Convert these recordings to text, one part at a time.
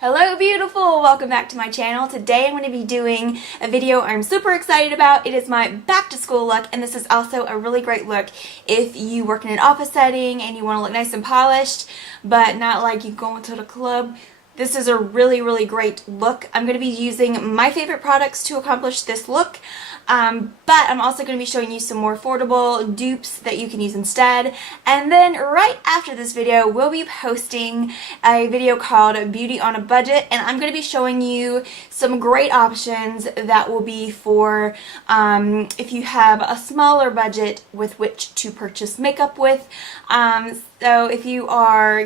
Hello beautiful! Welcome back to my channel. Today I'm going to be doing a video I'm super excited about. It is my back to school look, and this is also a really great look if you work in an office setting and you want to look nice and polished but not like you going to the club. This is a really great look. I'm going to be using my favorite products to accomplish this look, but I'm also going to be showing you some more affordable dupes that you can use instead. And then right after this video, we'll be posting a video called Beauty on a Budget, and I'm going to be showing you some great options that will be for if you have a smaller budget with which to purchase makeup with. So if you are,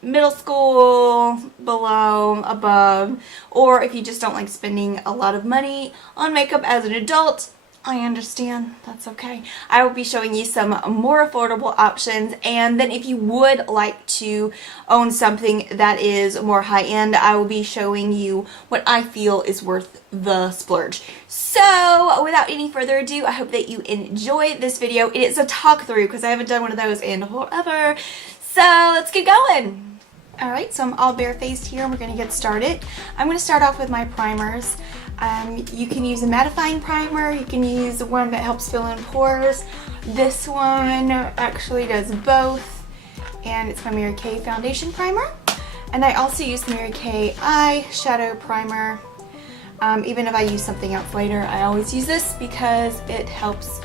middle school, below, above, or if you just don't like spending a lot of money on makeup as an adult, I understand. That's okay. I will be showing you some more affordable options, and then if you would like to own something that is more high-end, I will be showing you what I feel is worth the splurge. So without any further ado, I hope that you enjoy this video. It is a talk through because I haven't done one of those in forever. So let's get going. Alright, so I'm all barefaced here and we're going to get started. I'm going to start off with my primers. You can use a mattifying primer, you can use one that helps fill in pores. This one actually does both, and it's my Mary Kay foundation primer. And I also use the Mary Kay eyeshadow primer. Even if I use something else later, I always use this because it helps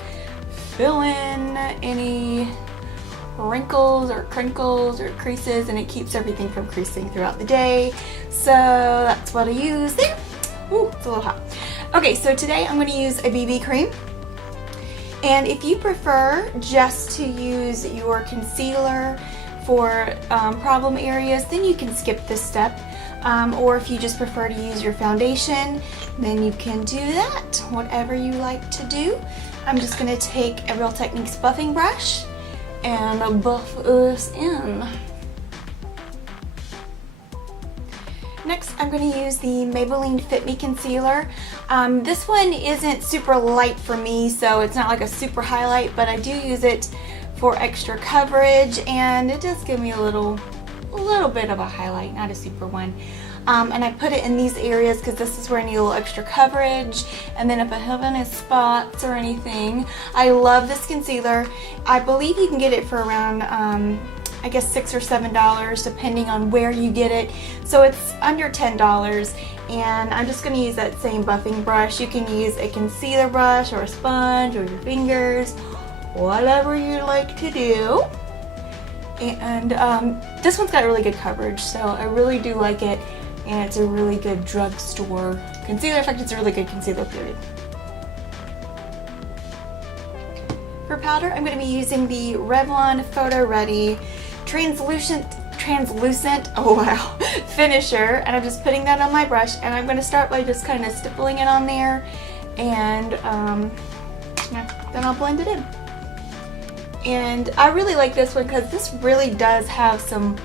fill in any wrinkles or crinkles or creases, and it keeps everything from creasing throughout the day. So that's what I use there. Ooh, it's a little hot. Okay, so today I'm going to use a BB cream, and if you prefer just to use your concealer for problem areas, then you can skip this step, or if you just prefer to use your foundation, then you can do that, whatever you like to do. I'm just going to take a Real Techniques buffing brush and buff us in. Next, I'm going to use the Maybelline FitMe concealer. This one isn't super light for me, so it's not like a super highlight, but I do use it for extra coverage, and it does give me a little bit of a highlight, not a super one. And I put it in these areas because this is where I need a little extra coverage. And then if I have any spots or anything, I love this concealer. I believe you can get it for around, I guess $6 or $7 depending on where you get it. So it's under $10. And I'm just going to use that same buffing brush. You can use a concealer brush or a sponge or your fingers, whatever you like to do. And this one's got really good coverage, so I really do like it. And it's a really good drugstore concealer. In fact, it's a really good concealer, period. For powder, I'm going to be using the Revlon Photo Ready Translucent, oh wow, finisher. And I'm just putting that on my brush. And I'm going to start by just kind of stippling it on there. And then I'll blend it in. And I really like this one because this really does have some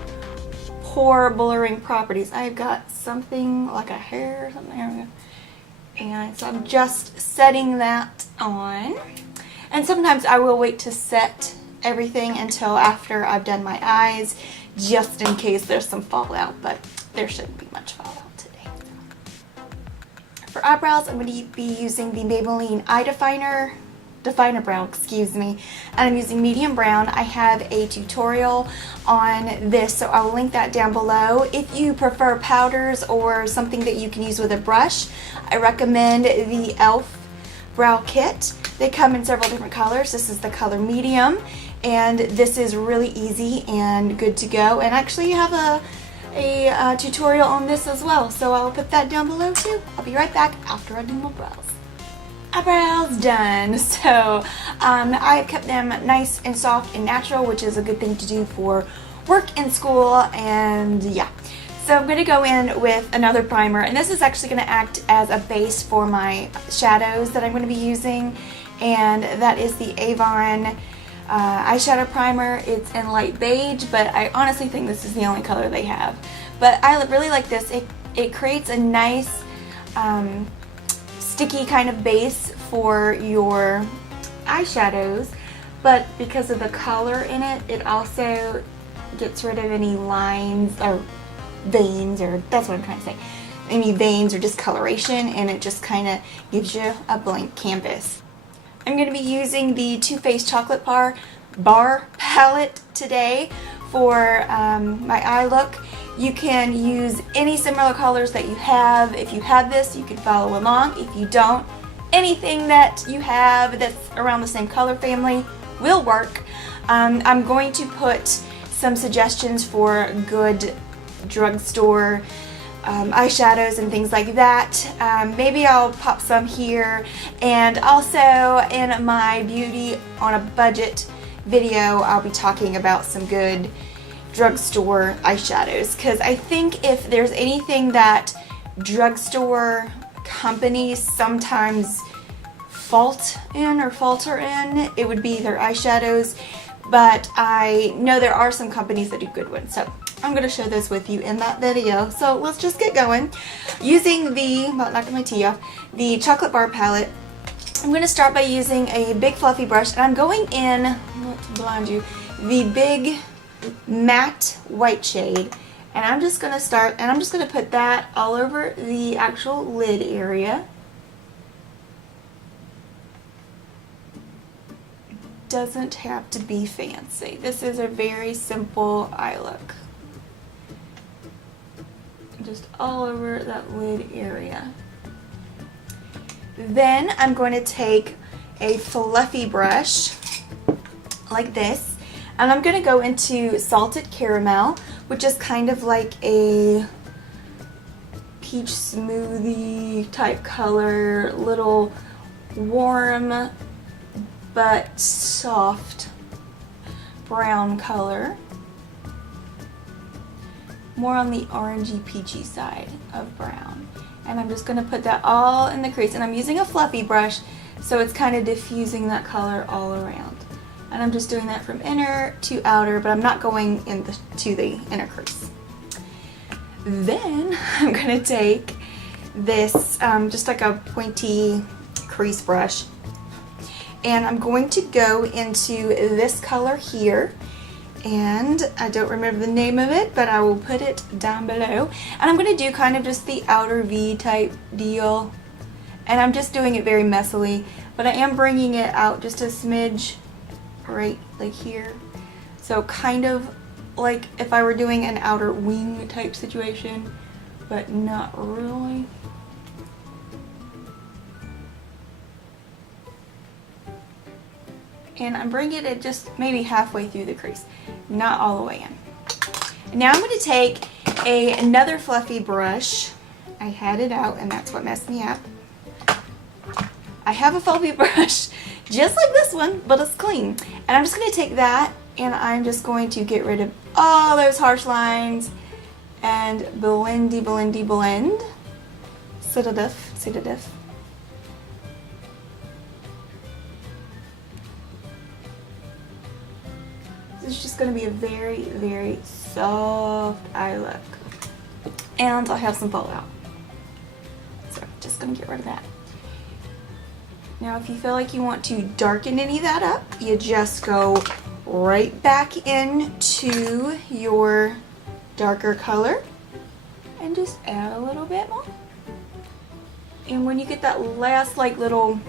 pore blurring properties. I've got something like a hair or something. There we go. And so I'm just setting that on. And sometimes I will wait to set everything until after I've done my eyes, just in case there's some fallout, but there shouldn't be much fallout today. For eyebrows, I'm going to be using the Maybelline Eye Definer Brown, excuse me, and I'm using medium brown. I have a tutorial on this, so I will link that down below. If you prefer powders or something that you can use with a brush, I recommend the e.l.f. Brow Kit. They come in several different colors. This is the color medium, and this is really easy and good to go. And actually you have a tutorial on this as well, so I'll put that down below too. I'll be right back after I do my brows. Eyebrows done. So I've kept them nice and soft and natural, which is a good thing to do for work and school. And yeah, so I'm going to go in with another primer, and this is actually going to act as a base for my shadows that I'm going to be using, and that is the Avon eyeshadow primer. It's in light beige, but I honestly think this is the only color they have. But I really like this. It creates a nice sticky kind of base for your eyeshadows, but because of the color in it, it also gets rid of any lines or veins, or that's what I'm trying to say, any veins or discoloration, and it just kind of gives you a blank canvas. I'm going to be using the Too Faced Chocolate Bar palette today for my eye look. You can use any similar colors that you have. If you have this, you can follow along. If you don't, anything that you have that's around the same color family will work. I'm going to put some suggestions for good drugstore eyeshadows and things like that. Maybe I'll pop some here, and also in my beauty on a budget video I'll be talking about some good drugstore eyeshadows, because I think if there's anything that drugstore companies sometimes falter in, it would be their eyeshadows, but I know there are some companies that do good ones, so I'm going to share those with you in that video. So let's just get going. Using the, well, knocking my tea off, the Chocolate Bar palette, I'm going to start by using a big fluffy brush, and I'm going in, not to blind you, the big matte white shade, and I'm just going to start, and I'm just going to put that all over the actual lid area. Doesn't have to be fancy. This is a very simple eye look. Just all over that lid area. Then I'm going to take a fluffy brush like this, and I'm going to go into Salted Caramel, which is kind of like a peach smoothie type color, little warm but soft brown color. More on the orangey peachy side of brown. And I'm just going to put that all in the crease, and I'm using a fluffy brush, so it's kind of diffusing that color all around. And I'm just doing that from inner to outer, but I'm not going to the inner crease. Then I'm going to take this, just like a pointy crease brush, and I'm going to go into this color here, and I don't remember the name of it, but I will put it down below. And I'm going to do kind of just the outer V type deal, and I'm just doing it very messily, but I am bringing it out just a smidge right like here, so kind of like if I were doing an outer wing type situation, but not really. And I'm bringing it just maybe halfway through the crease, not all the way in. And now I'm going to take another fluffy brush. I had it out, and that's what messed me up. I have a fluffy brush just like this one, but it's clean. And I'm just going to take that, and I'm just going to get rid of all those harsh lines and blendy, blendy, blend. Sit-a-diff. This is just going to be a very, very soft eye look. And I'll have some fallout. So just going to get rid of that. Now if you feel like you want to darken any of that up, you just go right back into your darker color and just add a little bit more. And when you get that last like little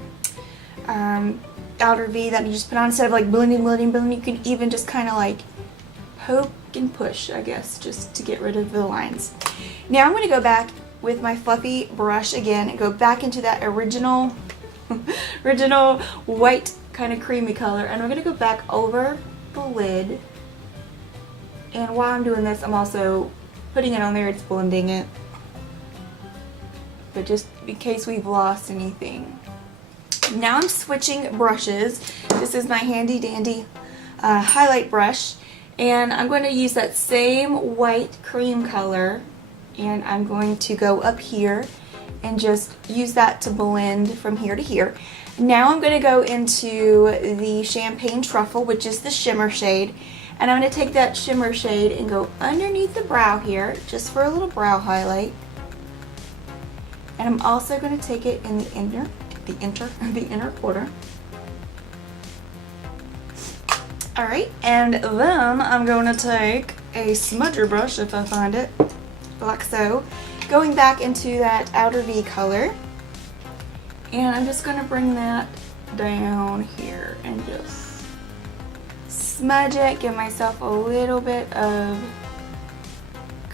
outer V that you just put on, instead of like blending, you can even just kind of like poke and push, I guess, just to get rid of the lines. Now I'm going to go back with my fluffy brush again and go back into that original white kind of creamy color, and I'm going to go back over the lid, and while I'm doing this I'm also putting it on there, it's blending it, but just in case we've lost anything. Now I'm switching brushes. This is my handy dandy highlight brush, and I'm going to use that same white cream color, and I'm going to go up here and just use that to blend from here to here. Now I'm going to go into the Champagne Truffle, which is the shimmer shade, and I'm going to take that shimmer shade and go underneath the brow here just for a little brow highlight. And I'm also going to take it in the inner quarter. Alright, and then I'm going to take a smudger brush, if I find it, like so. Going back into that outer V color. And I'm just going to bring that down here and just smudge it, give myself a little bit of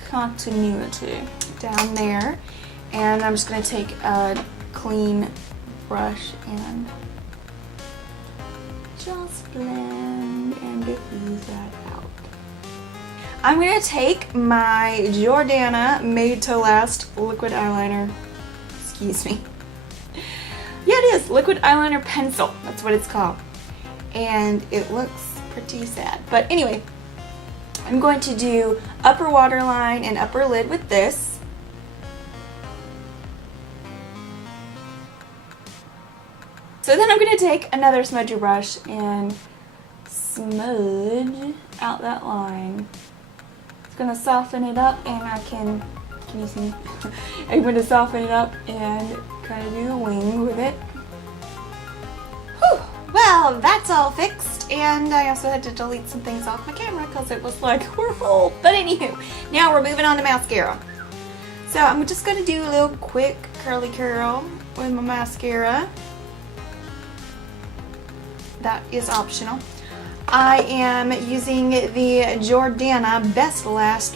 continuity down there. And I'm just going to take a clean brush and just blend and diffuse that out. I'm going to take my Jordana Made to Last liquid eyeliner. Excuse me. Yeah, it is. Liquid eyeliner pencil. That's what it's called. And it looks pretty sad. But anyway, I'm going to do upper waterline and upper lid with this. So then I'm going to take another smudger brush and smudge out that line. It's going to soften it up, and can you see? I'm going to soften it up and kind of do the wing with it. Whew. Well, that's all fixed, and I also had to delete some things off my camera because it was like, we're full. But anywho, now we're moving on to mascara. So I'm just going to do a little quick curly curl with my mascara. That is optional. I am using the Jordana Best Lash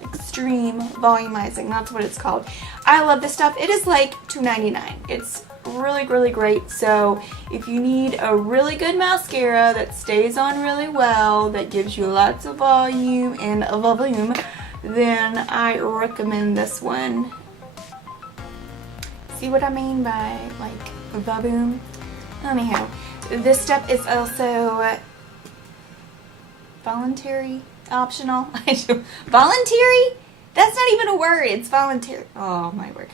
Extreme Volumizing. That's what it's called. I love this stuff. It is like $2.99. It's really, really great. So if you need a really good mascara that stays on really well, that gives you lots of volume and volume, then I recommend this one. See what I mean by like volume? Anyhow, this stuff is also voluntary, optional. Voluntary? That's not even a word. It's voluntary. Oh my word.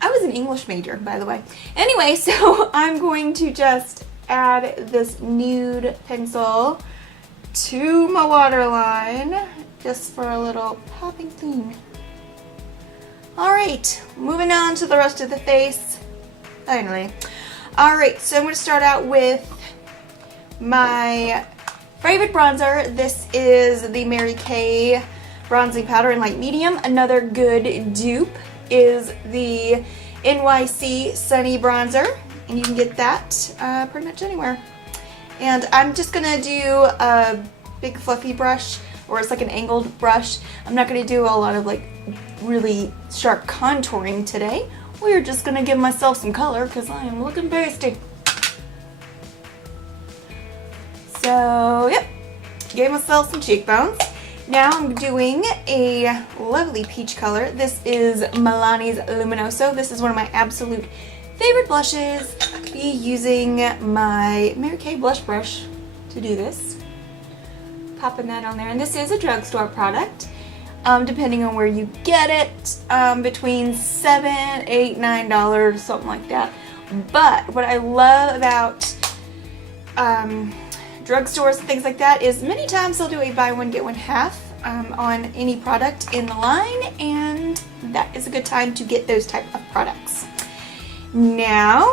I was an English major, by the way. Anyway, so I'm going to just add this nude pencil to my waterline just for a little popping thing. Alright, moving on to the rest of the face. Finally. Alright, so I'm going to start out with my favorite bronzer. This is the Mary Kay Bronzing Powder in Light Medium. Another good dupe is the NYC Sunny Bronzer, and you can get that pretty much anywhere. And I'm just going to do a big fluffy brush, or it's like an angled brush. I'm not going to do a lot of like really sharp contouring today. We're just going to give myself some color because I am looking pasty. So, yep, gave myself some cheekbones. Now I'm doing a lovely peach color. This is Milani's Luminoso. This is one of my absolute favorite blushes. I'll be using my Mary Kay blush brush to do this. Popping that on there. And this is a drugstore product. Depending on where you get it, between $7, $8, $9, something like that. But what I love about drugstores and things like that is many times they'll do a buy one get one half on any product in the line, and that is a good time to get those type of products. Now,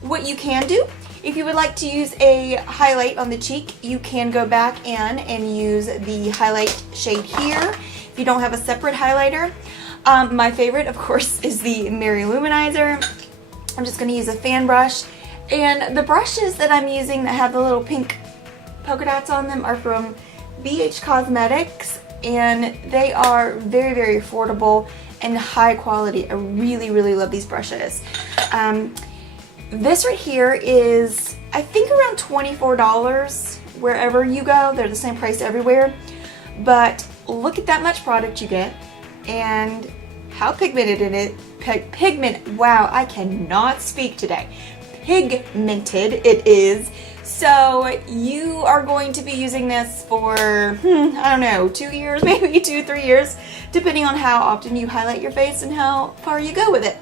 what you can do, if you would like to use a highlight on the cheek, you can go back in and use the highlight shade here. If you don't have a separate highlighter, my favorite, of course, is the Mary Luminizer. I'm just going to use a fan brush, and the brushes that I'm using that have the little pink polka dots on them are from BH Cosmetics, and they are very, very affordable and high quality. I really, really love these brushes. This right here is, I think, around $24 wherever you go. They're the same price everywhere, but look at that much product you get and how pigmented it is. Wow, I cannot speak today. Pigmented it is. So you are going to be using this for, I don't know, 2 years, maybe 2-3 years, depending on how often you highlight your face and how far you go with it.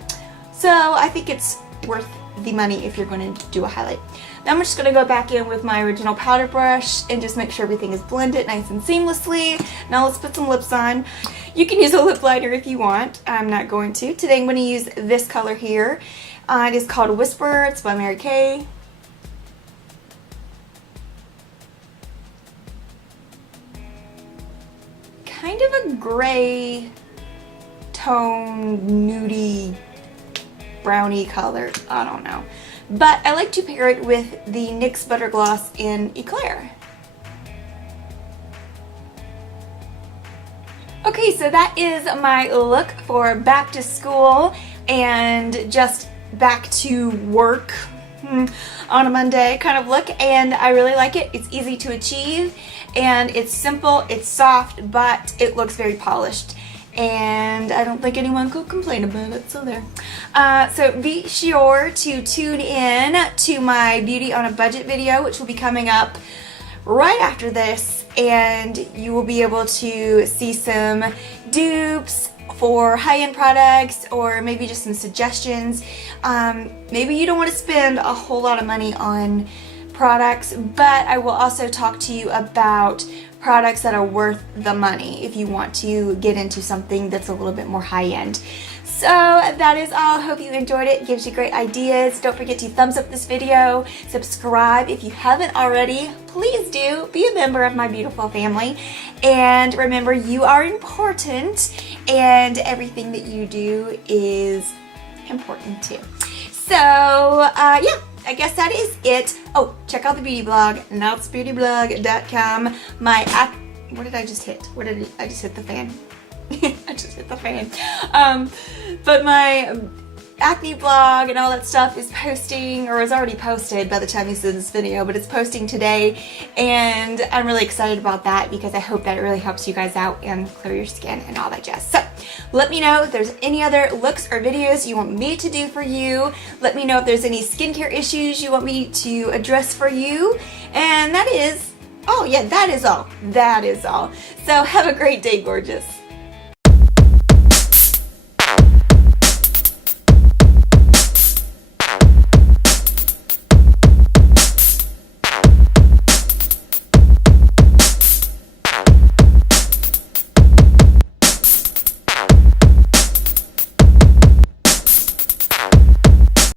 So I think it's worth the money if you're going to do a highlight. Now I'm just going to go back in with my original powder brush and just make sure everything is blended nice and seamlessly. Now let's put some lips on. You can use a lip liner if you want. I'm not going to. Today I'm going to use this color here. It is called Whisper. It's by Mary Kay. kind of a gray tone, nudie, brownie color. I don't know. But I like to pair it with the NYX Buttergloss in Eclair. Okay, so that is my look for back to school and just back to work on a Monday kind of look, and I really like it. It's easy to achieve and it's simple, it's soft, but it looks very polished, and I don't think anyone could complain about it, so there. So be sure to tune in to my Beauty on a Budget video, which will be coming up right after this, and you will be able to see some dupes for high-end products, or maybe just some suggestions. Maybe you don't want to spend a whole lot of money on products, but I will also talk to you about products that are worth the money if you want to get into something that's a little bit more high-end. So that is all. Hope you enjoyed it. It gives you great ideas. Don't forget to thumbs up this video, subscribe if you haven't already. Please do. Be a member of my beautiful family. And remember, you are important, and everything that you do is important too. So yeah, I guess that is it. Oh, check out the beauty blog, nowitsbeautyblog.com. What did I just hit? I just hit the fan. I just hit the fan. But my acne blog and all that stuff is posting, or is already posted by the time you see this video, but it's posting today, and I'm really excited about that because I hope that it really helps you guys out and clear your skin and all that jazz. So let me know if there's any other looks or videos you want me to do for you. Let me know if there's any skincare issues you want me to address for you. And that is, oh yeah, that is all. That is all. So have a great day, gorgeous.